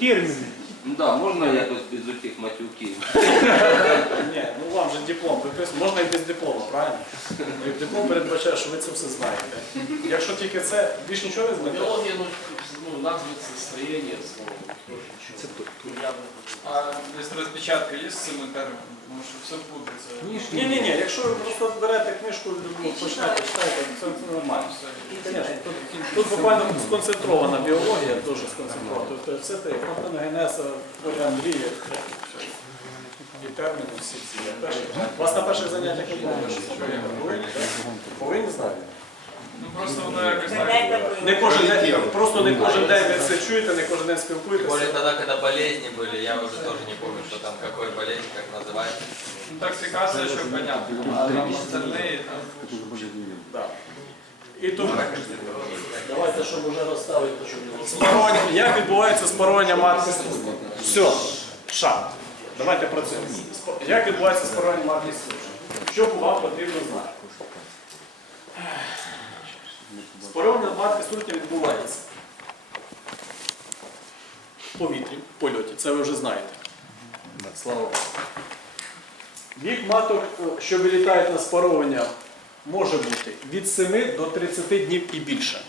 терміни. Ну да, можна якось без усіх матюків. Ні, ну вам же диплом. Можна і без диплому, правильно? І Диплом передбачає, що ви це все знаєте. Якщо тільки це, більш нічого не знаєте? Біологія, ну, ну назва состояние слова. Ну, А десь розпечатка є з цими термінами? Тому що все путається. Ні, ні, ні. Якщо ви просто берете книжку, любу, почнете читати, це, це нормально. Конечно, тут, тут буквально сконцентрована біологія, дуже сконцентрована. Тобто все те, патогенеза, Оля Андрія, і терміни всі ці. Я вас на перших заняттях не було? Повинні, так? Повинні знати. Ну просто воно якось так. Не кожен день, просто не кожен день ви це чуєте, не кожен день Тем более спілкуєтеся. тогда, когда болезни были, я уже тоже не помню, что там, какой болезнь, как называется. Інтоксикація, що понятно. А там. Да. І тому давайте, щоб вже розставити, щоб спарування. Як відбувається спарування матки стружки? Все, ша. Давайте працюємо. Спо- Як відбувається спарування матки стружки? Що вам потрібно знати? Спарування матки стружки відбувається в повітрі, в польоті. Це ви вже знаєте. Слава Богу. Вік маток, е, що вилітають на спаровування, може бути від 7 до 30 днів і більше.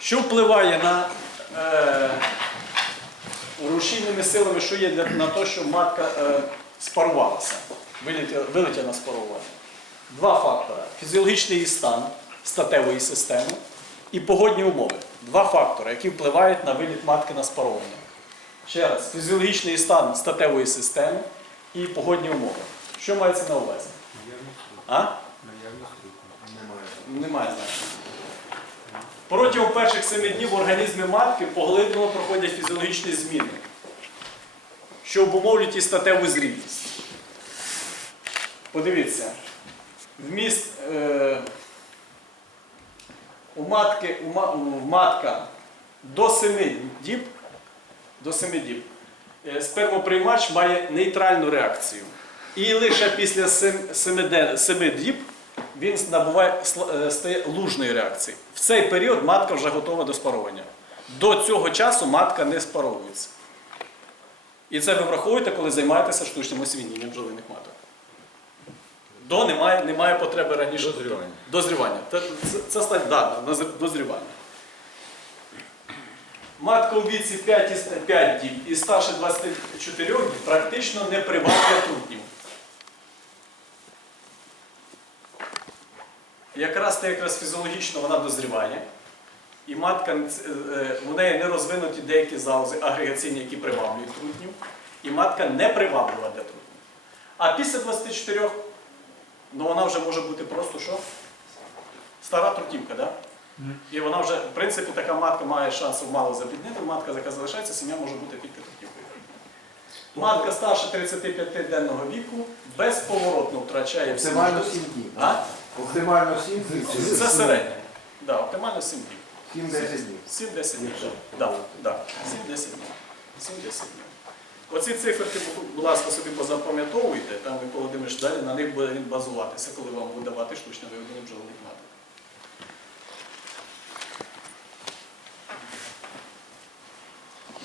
Що впливає на е, рушійними силами, що є для, на те, що матка е, спарувалася, вилетіла, вилетіла на спарування? Два фактори: фізіологічний стан статевої системи і погодні умови. Два фактори, які впливають на виліт матки на спаровування. Ще раз, фізіологічний стан статевої системи і погодні умови. Що мається на увазі? А? Немає значення. Протягом перших семи днів в організмі матки поглиблено проходять фізіологічні зміни, що обумовлюють і статеву зрілість. Подивіться, вміст е, у матки, у, ма- у матка до 7 діб, до 7 діб е, спермоприймач має нейтральну реакцію. І лише після 7 діб він набуває е, стає лужної реакції. В цей період матка вже готова до спаровування. До цього часу матка не спаровується. І це ви враховуєте, коли займаєтеся штучним освінінням бджолиних маток. До немає, немає потреби раніше. Дозрівання. Дозрівання. Це, це, це да, дозрівання. Матка у віці 5, і- 5 діб і старше 24 діб практично не приваблює трутнів. Якраз те якраз фізіологічно вона дозріває. І матка, е, е, у неї не розвинуті деякі залози агрегаційні, які приваблюють трутнів. І матка не приваблива для трутнів. А після 24 ну вона вже може бути просто що? Стара трутівка, да? І вона вже, в принципі, така матка має шанс мало запліднити, матка, яка залишається, сім'я може бути тільки трутівкою. Матка старше 35-денного віку безповоротно втрачає всі Оптимально 7 днів. А? Оптимально 7 днів. Це середнє. Да, оптимально 7 днів. 7-10 днів. 7-10 днів. Да, да. 7-10 днів. 7-10 днів. Оці циферки, будь ласка, собі позапам'ятовуйте, там ви Володимир далі на них буде базуватися, коли вам буде давати штучне виведення бджолиних маток.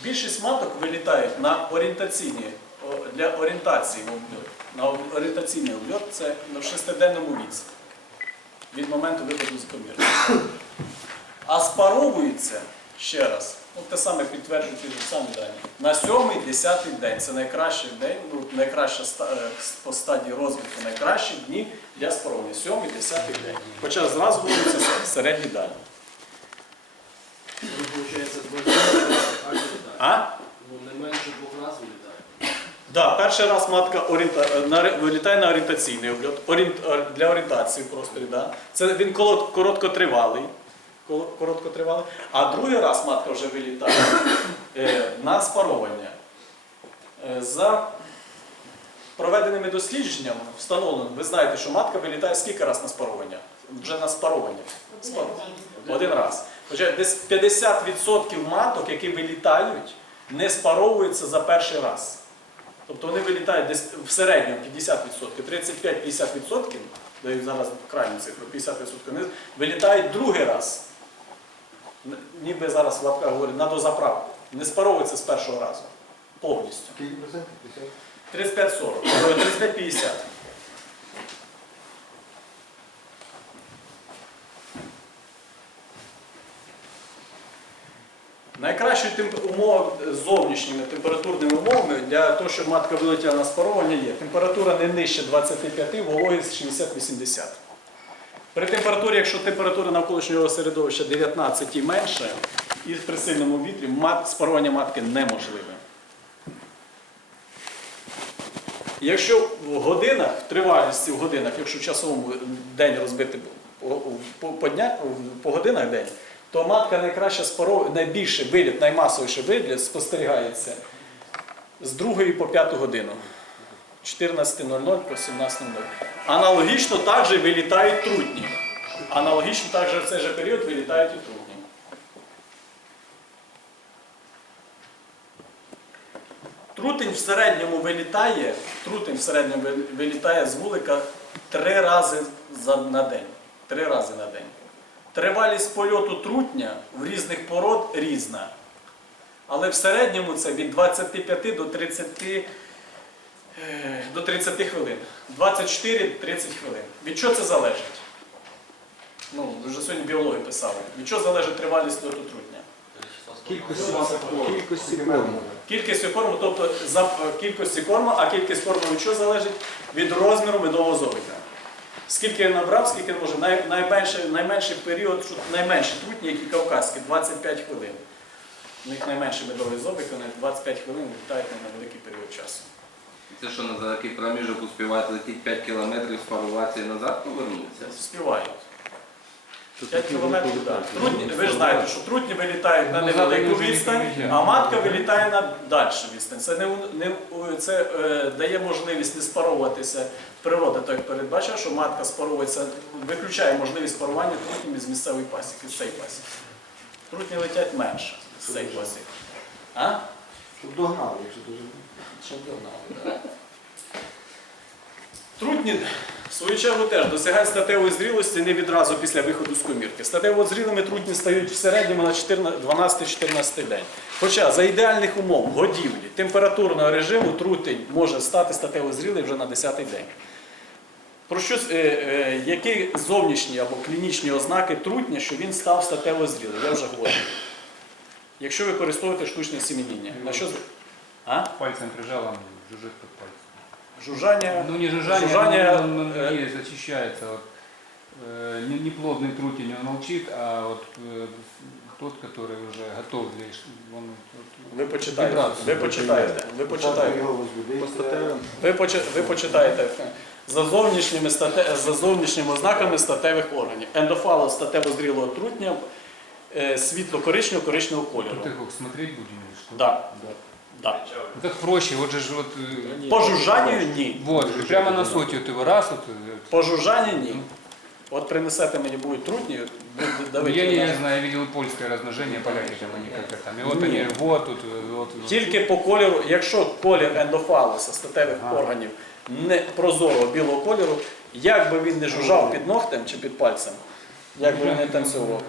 Більшість маток вилітають на орієнтаційні, для орієнтації в обльот. На орієнтаційний обльот це в шестиденному віці від моменту виходу з комірки. А спаровується ще раз, ну те саме підтверджують ті ж самі дані. На сьомий, десятий день. Це найкращий день, ну, найкраща е, по стадії розвитку, найкращі дні для спаровування. Сьомий, десятий день. Хоча зразу говориться середні дані. А? Ну, не менше двох разів літає. Да, перший раз матка орієнта... на... вилітає на орієнтаційний обльот, орієнт... для орієнтації в просторі. Да? Це він короткотривалий. Коло- Короткотривалий. А другий раз матка вже вилітає е, на спаровання. Е, за проведеними дослідженнями встановлено, ви знаєте, що матка вилітає скільки раз на спаровання? Вже на спаровання. Спар- Один раз. Хоча десь 50% маток, які вилітають, не спаровуються за перший раз. Тобто вони вилітають десь в середньому 50%, 35-50%, даю зараз крайню цифру, 50% вони вилітають другий раз. Ніби зараз в лапках говорять, на дозаправку. Не спаровується з першого разу. Повністю. Скільки процентів? 50? 35-40, 35-50. Найкращою темп- умов, зовнішніми температурними умовами для того, щоб матка вилетіла на спаровування є температура не нижче 25, вологість 60-80. При температурі, якщо температура навколишнього середовища 19 і менше, і при сильному вітрі спарування матки неможливе. Якщо в годинах, в тривалісті в годинах, якщо в часовому день розбити по, по, дня, по годинах день, то матка найкраще спаровує, найбільше виліт, наймасовіший виліт спостерігається з 2 по 5 годину. 14.00 по 17.00. Аналогічно також вилітають трутні. Аналогічно також в цей же період вилітають і трутні. Трутень в середньому вилітає, трутень в середньому вилітає з вулика три рази на день. Три рази на день. Тривалість польоту трутня в різних пород різна. Але в середньому це від 25 до 30, е, до 30 хвилин. 24-30 хвилин. Від чого це залежить? Ну, вже сьогодні біологію писали. Від чого залежить тривалість льоту трутня? Кількості кількості корму. Кількістю корму, тобто за кількості корму, а кількість корму від чого залежить? Від розміру медового зобика. Скільки він набрав, скільки може. Най, найменший, найменший період, найменші трутні, які кавказькі, 25 хвилин. У них найменший медовий зобик, вони 25 хвилин літають на великий період часу. Це що на такий проміжок успівають летіти 5 кілометрів, спаруватися і назад повернутися? Співають. 5 кілометрів, так. Трутні, ви ж знаєте, що трутні вилітають на невелику відстань, а матка вилітає на дальшу відстань. Це, не, не, це е, дає можливість не спаровуватися. Природа так передбачила, що матка спаровується, виключає можливість спарування трутнями з місцевої пасіки, з цієї пасіки. Трутні летять менше з цієї пасіки. А? Щоб догнали, якщо дуже. Щоб догнали, так. Трутні, в свою чергу, теж досягають статевої зрілості не відразу після виходу з комірки. Статево зрілими трутні стають в середньому на 12-14 день. Хоча за ідеальних умов годівлі, температурного режиму трутень може стати статево зрілий вже на 10-й день. Про що, е, е, які зовнішні або клінічні ознаки трутня, що він став статево зрілим? Я вже говорив Якщо використовуєте штучне семеніння. На що з- а? Пальцем прижал, он жужжит под пальцем. Жужжання. Ну не жужжание, Жужжание, он, он, э, есть, очищается. Вот, э, не- неплодный трутень, он молчит, а вот э, тот, который уже готов для иш- он вот, Ви почитаєте. Вібрації. Ви почитаєте. Ви почитаєте. Його возбудити. Ви, почи- ви почитаєте за зовнішніми, стате, за зовнішніми ознаками статевих органів. Ендофалос статево-зрілого трутня е, світло-коричневого коричневого кольору. вот их вот смотреть будем или что? Да. Да. Ну, так проще, вот же ж вот, э, По жужжанню ні. вот, прямо на соте вот его раз, вот, э, По жужжанню ні. От принесете мені будуть трутні, буде ну, давити. я не на- знаю, я видел польское размножение, поляки там они как-то там, и вот Не. они, вот тут, э, вот, вот. Тільки по кольору, якщо колір ендофалоса статевих Ага. органів не прозорого білого кольору, як би він не жужжав під ногтем чи під пальцем, як би він не танцював,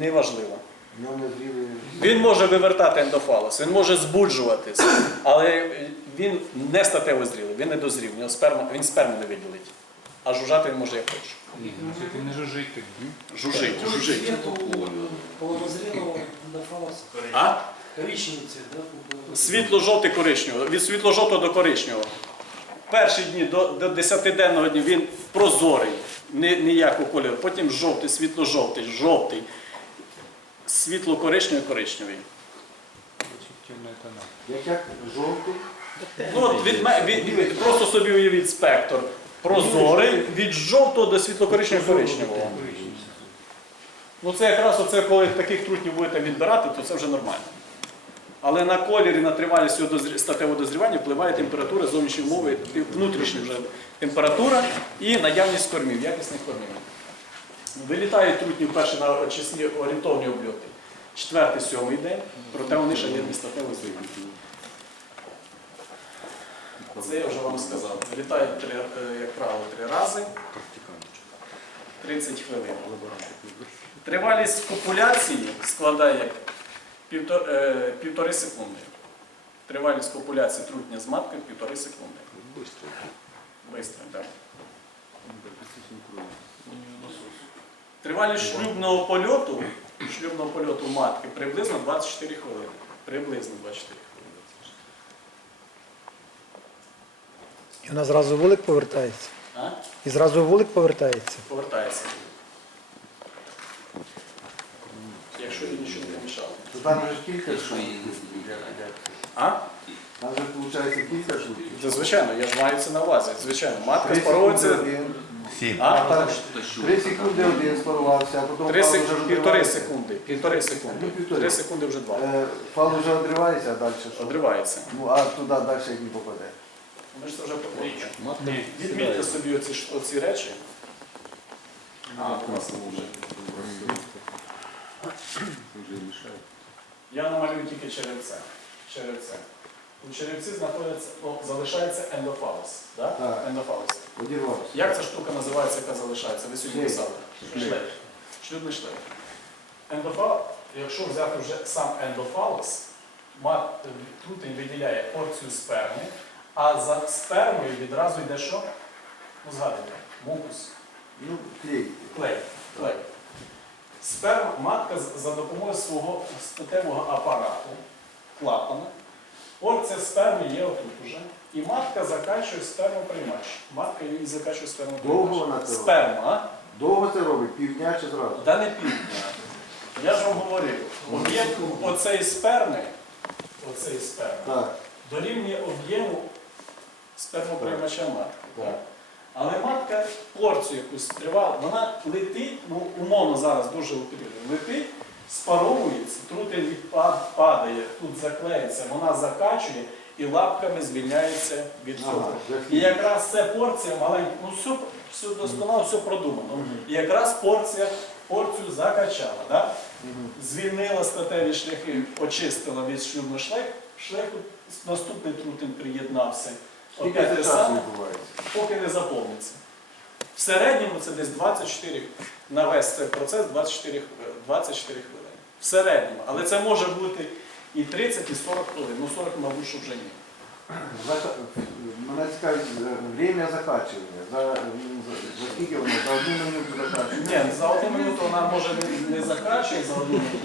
неважливо. Він може вивертати ендофалос, він може збуджуватись, але він не статево зрілий, він не дозрів, в нього сперма, він сперму не виділить. А жужжати він може як хоче. Не, ну, не жужжить, так Жужить, жужить. Половозрелого дофалоса. А? Да? Світло-жовтий коричневого, від світло-жовтого до коричневого. Перші дні до, до 10-денного дня він прозорий, ні- ніякого кольору. Потім жовтий, світло-жовтий, жовтий, світло-коричневий, коричневий. Як як жовтий. Ну, от від, ме- від, від- просто собі уявіть спектр. Прозорий від жовтого до світло-коричневого коричневого. Ну це якраз оце, коли таких трутнів будете відбирати, то це вже нормально. Але на колір і на тривалість його статевого дозрівання впливає температура, зовнішні умови, внутрішня вже температура і наявність кормів, якісних кормів. Вилітають трутні вперше на числі орієнтовні обльоти. Четвертий, сьомий день, проте вони ще не статево зрівні. Це я вже вам сказав. Літають, три, е, як правило, три рази. 30 хвилин. Тривалість копуляції складає півтори секунди. Тривалість копуляції трутня з маткою півтори секунди. Бистро, так. Тривалість шлюбного польоту, шлюбного польоту матки приблизно 24 хвилини. Приблизно 24 хвилини. І вона зразу вулик повертається. А? І зразу вулик повертається. Повертається. Якщо їй нічого не помішало. То там же ж кілька Якщо А? Там же виходить кілька штук. Це звичайно, я ж маю це на увазі. Звичайно, матка Три секунди один. А три секунди один спарувався, а потім Три фал сек... вже Півтори відривається. секунди. Півтори секунди. Ну, півтори. Три секунди вже два. Е, Фал вже відривається, а далі що? Одривається. Ну, а туди далі як не попаде. Ми ж це вже проходимо. Відмітьте собі оці, ж- оці речі. А, у вас вже. Я намалюю тільки черевце. черевце. У черевці знаходиться, о, залишається ендофалос. Да? Так. Ендофалос. Одірвався. Як ця штука називається, яка залишається? Ви сьогодні Шлейф. писали. Шлейф. Шлюбний шлейф. Ендофал, якщо взяти вже сам ендофалос, мат, трутень виділяє порцію сперми, а за спермою відразу йде що? Ну, згадуйте, мукус. Ну, клей. Клей. Клей. Сперма, матка за допомогою свого статевого апарату, клапана, порція сперми є отут уже. І матка закачує спермоприймач. Матка її закачує спермоприймач. Довго вона це робить? Сперма, Довго це робить? Півдня чи зразу? Та не півдня. Я ж вам говорив, об'єм оцеї сперми, оцеї сперми, Так. дорівнює об'єму спермоприймача матки. Так. Але матка порцію якусь тривала, вона летить, ну умовно зараз дуже утрірую, летить, спаровується, трутень відпад- падає, тут заклеїться, вона закачує і лапками звільняється від цього. Ага, І якраз це порція маленька, ну все, все досконало, все продумано. І якраз порція порцію закачала, да? Звільнила статеві шляхи, очистила від шлюбного шляху наступний трутень приєднався. Скільки це часу відбувається? поки не заповниться. В середньому це десь 24, на весь цей процес 24, 24 хвилини. В середньому. Але це може бути і 30, і 40 хвилин. Ну 40, мабуть, що вже ні. Мене цікавить е, время закачування. За, за, за скільки воно? За одну минуту закачує? Ні, за одну минуту вона може не, не закрачує за одну минуту,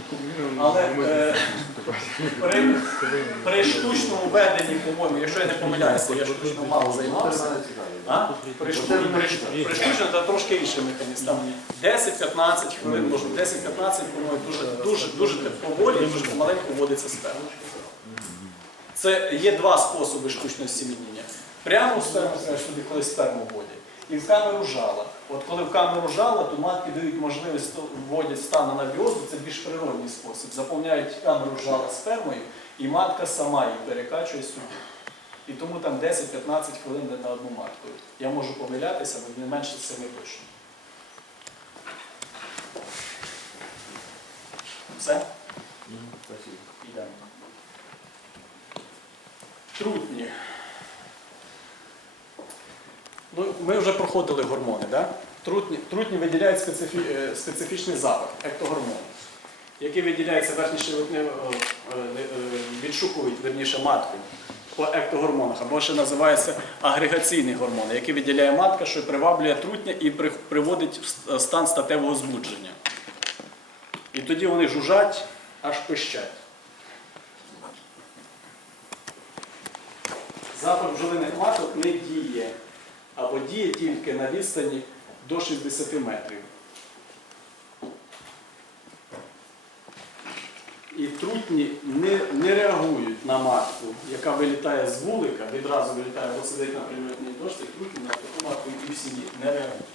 але е, при, при штучному веденні, по-моєму, якщо я не помиляюся, я штучно мало займався. А? При, шту- при, шту- при штучно це трошки інший механізм. Там 10-15 хвилин, може 10-15, по-моєму, дуже, дуже, дуже поволі, дуже помаленьку вводиться сперма. Це є два способи штучного сім'яніння. Прямо в сперму, сюди коли сперму вводять. І в камеру жала. От коли в камеру жала, то матки дають можливість вводять стан анабіозу, це більш природний спосіб. Заповняють камеру жала спермою, і матка сама її перекачує сюди. І тому там 10-15 хвилин на одну матку. Я можу помилятися, але не менше 7 точно. Все? Мгм, Спасибо. Йдемо. Трутні. Ну, ми вже проходили гормони, да? Трутні, трутні виділяють специфі, е, специфічний запах, ектогормон, який виділяється верхні шелепни, е, е, е, відшукують верніше матку по ектогормонах, або ще називається агрегаційний гормон, який виділяє матка, що приваблює трутня і приводить в стан статевого збудження. І тоді вони жужжать, аж пищать. Запах бджолиних маток не діє, або діє тільки на відстані до 60 метрів. І трутні не, не реагують на матку, яка вилітає з вулика, відразу вилітає, бо сидить на прильотній дошці, трутні на таку матку і в сім'ї не реагують.